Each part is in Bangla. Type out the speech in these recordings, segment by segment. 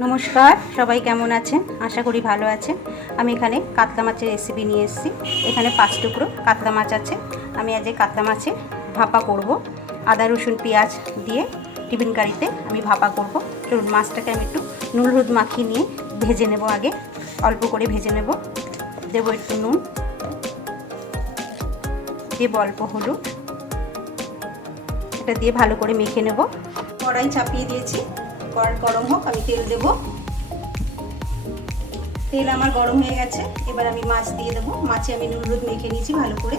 নমস্কার, সবাই কেমন আছেন? আশা করি ভালো আছেন। আমি এখানে কাতলা মাছের রেসিপি নিয়ে এসেছি। এখানে পাঁচ টুকরো কাতলা মাছ আছে। আমি আজ এই কাতলা মাছের ভাপা করব। আদা, রসুন, পেঁয়াজ দিয়ে টিফিন কারিতে আমি ভাপা করব। চলুন, মাছটাকে আমি একটু নুন হলুদ মাখিয়ে নিয়ে ভেজে নেব আগে। অল্প করে ভেজে নেব। দেবো একটু নুন। দেবো অল্প হলুদ। এটা দিয়ে ভালো করে মেখে নেব। কড়াই চাপিয়ে দিয়েছি। কড়াই গরম হোক, আমি তেল দেব। তেল আমার গরম হয়ে গেছে, এবার আমি মাছ দিয়ে দেবো। মাছে আমি নুন, হলুদ মেখে নিয়েছি ভালো করে।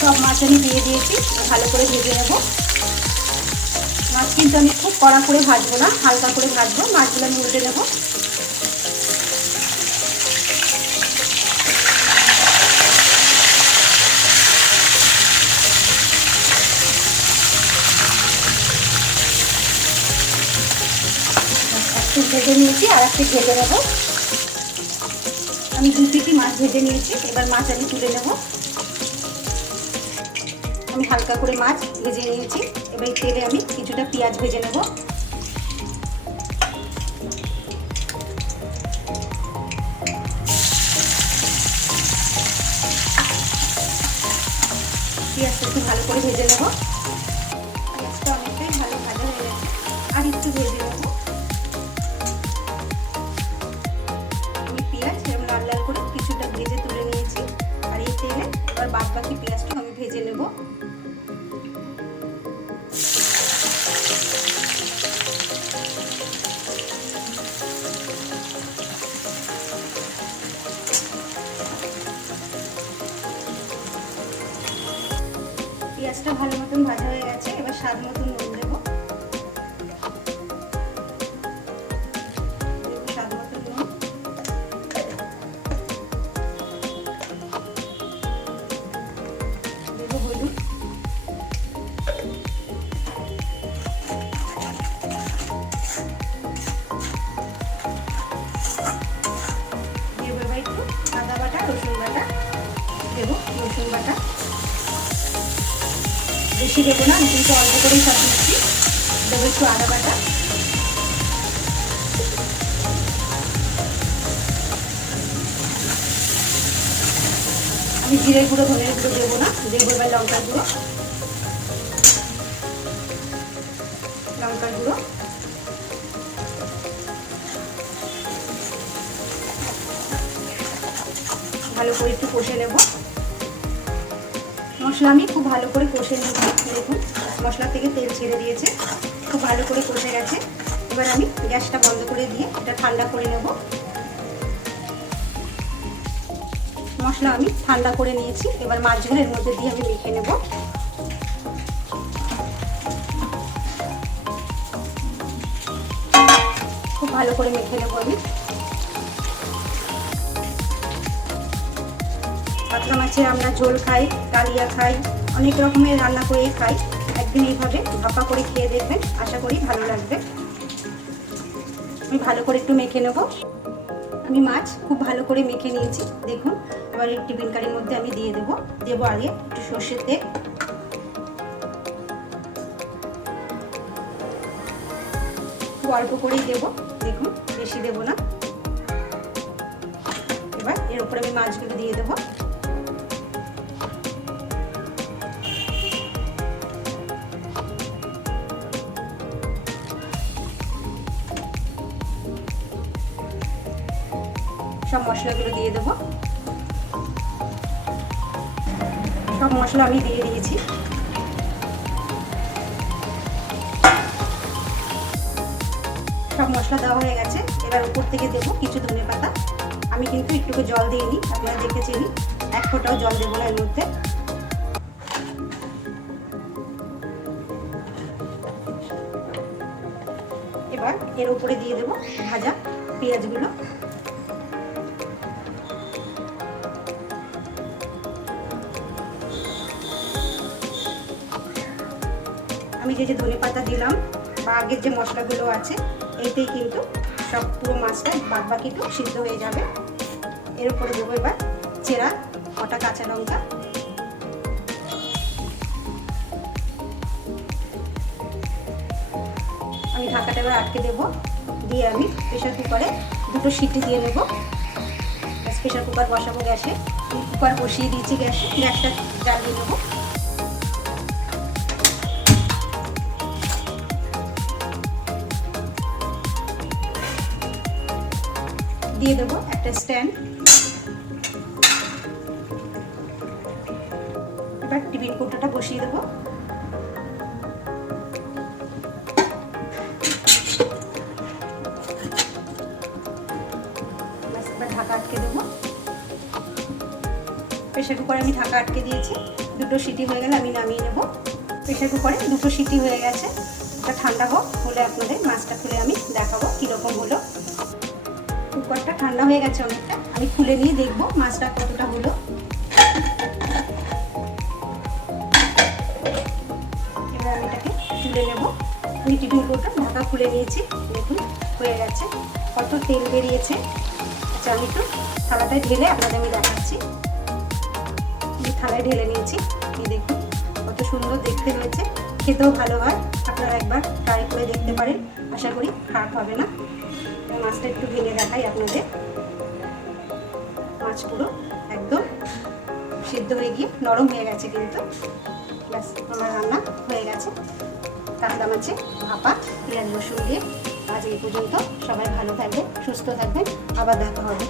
সব মাছ আমি দিয়ে দিয়েছি, ভালো করে ভেজে নেব। মাছ কিন্তু আমি খুব কড়া করে ভাজবো না, হালকা করে ভাজবো। মাছগুলো আমি উল্টে নেব। ভেজে নিয়েছি, আর একটু ভেজে নেব। আমি দু পিটি মাছ ভেজে নিয়েছি, এবার মাছ আমি তুলে নেব। আমি হালকা করে মাছ ভেজে নিয়েছি, এবার তেলে আমি কিছুটা পেঁয়াজ ভেজে নেব। পেঁয়াজটা একটু ভালো করে ভেজে নেব। বাকি পেঁয়াজটা আমি ভেজে নেব। পেঁয়াজটা ভালো মতন ভাজা হয়ে গেছে, এবার স্বাদ মতন নুন রসুন বাটা। বেশি দেবো না, আমি কিন্তু অল্প করেই সব দিচ্ছি। দেবো একটু আদা বাটা। আমি জিরে গুঁড়ো, ধনের গুঁড়ো দেবো না, দেবো এবার লঙ্কার গুঁড়ো। লঙ্কার গুঁড়ো। ভালো করে একটু কষে নেব। মশলা আমি খুব ভালো করে কষে নিয়েছি। দেখুন মশলা থেকে তেল ছেড়ে দিয়েছে, খুব ভালো করে কষে গেছে। এবার আমি গ্যাসটা বন্ধ করে দিয়ে এটা ঠান্ডা করে নেব। মশলা আমি ঠান্ডা করে নিয়েছি, এবার মাছগুলো মধ্যে দিয়ে আমি মেখে নেব। খুব ভালো করে মেখে নেব আমি। কাতলা মাছের আমরা ঝোল খাই কালিয়া খাই, অনেক রকমের রান্না করে খাই। একদিন এইভাবে ভাপা করে খেয়ে দেখবেন, আশা করি ভালো লাগবে। আমি ভালো করে একটু মেখে নেব। আমি মাছ খুব ভালো করে মেখে নিয়েছি, দেখুন। এবার এই টিফিন কারির মধ্যে আমি দিয়ে দেবো। দেবো আগে একটু সর্ষের তেল। অল্প করেই দেবো, দেখুন, বেশি দেবো না। এবার এর উপরে আমি মাছগুলো দিয়ে দেবো। সব মশলাগুলো দিয়ে দেবো। সব মশলা আমি দিয়ে দিয়েছি। সব মশলা দেওয়া হয়ে গেছে। এবার উপর থেকে দেবো কিছু ধনে পাতা। আমি কিন্তু একটুকু জল দিয়ে দিইনি, আপনারা দেখেছেন। এক ফোঁটাও জল দেবো না এর মধ্যে। এবার এর উপরে দিয়ে দেবো ভাজা পেঁয়াজগুলো। আমি যে যে ধনে পাতা দিলাম বা আগের যে মশলাগুলো আছে, এতেই কিন্তু সব পুরো মাছটা বাদ বাকিটু সিদ্ধ হয়ে যাবে। এর উপরে দেবো এবার চেরা, কটা কাঁচা লঙ্কা। আমি ঢাকাটা এবার আটকে দেবো। দিয়ে আমি প্রেশার কুকারে দুটো সিটি দিয়ে নেব। প্রেশার কুকার বসাবো গ্যাসে। কুকার বসিয়ে দিয়েছি গ্যাসে। গ্যাসটা জ্বালিয়ে নেব। দিয়ে দেবো একটা স্ট্যান্ড। এবার টিফিন কৌটোটা বসিয়ে দেবো। ঢাকা আটকে দেবো। প্রেশার কুকারে আমি ঢাকা আটকে দিয়েছি। দুটো সিটি হয়ে গেলে আমি নামিয়ে নেব। প্রেশার কুকারে দুটো সিটি হয়ে গেছে। এটা ঠান্ডা হোক, হলে আপনাদের মাছটা খুলে আমি দেখাবো কীরকম হলো। কুকারটা ঠান্ডা হয়ে গেছে অনেকটা। আমি খুলে নিয়ে দেখব মাছটা কতটা হলো। এবার আমি এটাকে তুলে নেব। আমি টিফিন কৌটা ঢাকা খুলে নিয়েছি। দেখুন, হয়ে গেছে। কত তেল বেরিয়েছে। আচ্ছা আমি একটু থালাটায় ঢেলে আপনাদের আমি দেখাচ্ছি। আমি থালায় ঢেলে নিয়েছি। এই দেখুন, কত সুন্দর দেখতে হয়েছে। খেতেও ভালো হয়। আপনারা একবার ট্রাই করে দেখতে পারেন। আশা করি খারাপ হবে না। মাছটা একটু ভেঙে দেখাই আপনাদের। মাছ পুরো একদম সিদ্ধ হয়ে গিয়ে নরম হয়ে গেছে কিন্তু। ব্যাস, আমার রান্না হয়ে গেছে। কাতলা মাছে ভাপা, পেঁয়াজ রসুন দিয়ে আজ এই পর্যন্ত। সবাই ভালো থাকবেন, সুস্থ থাকবেন। আবার দেখা হবে।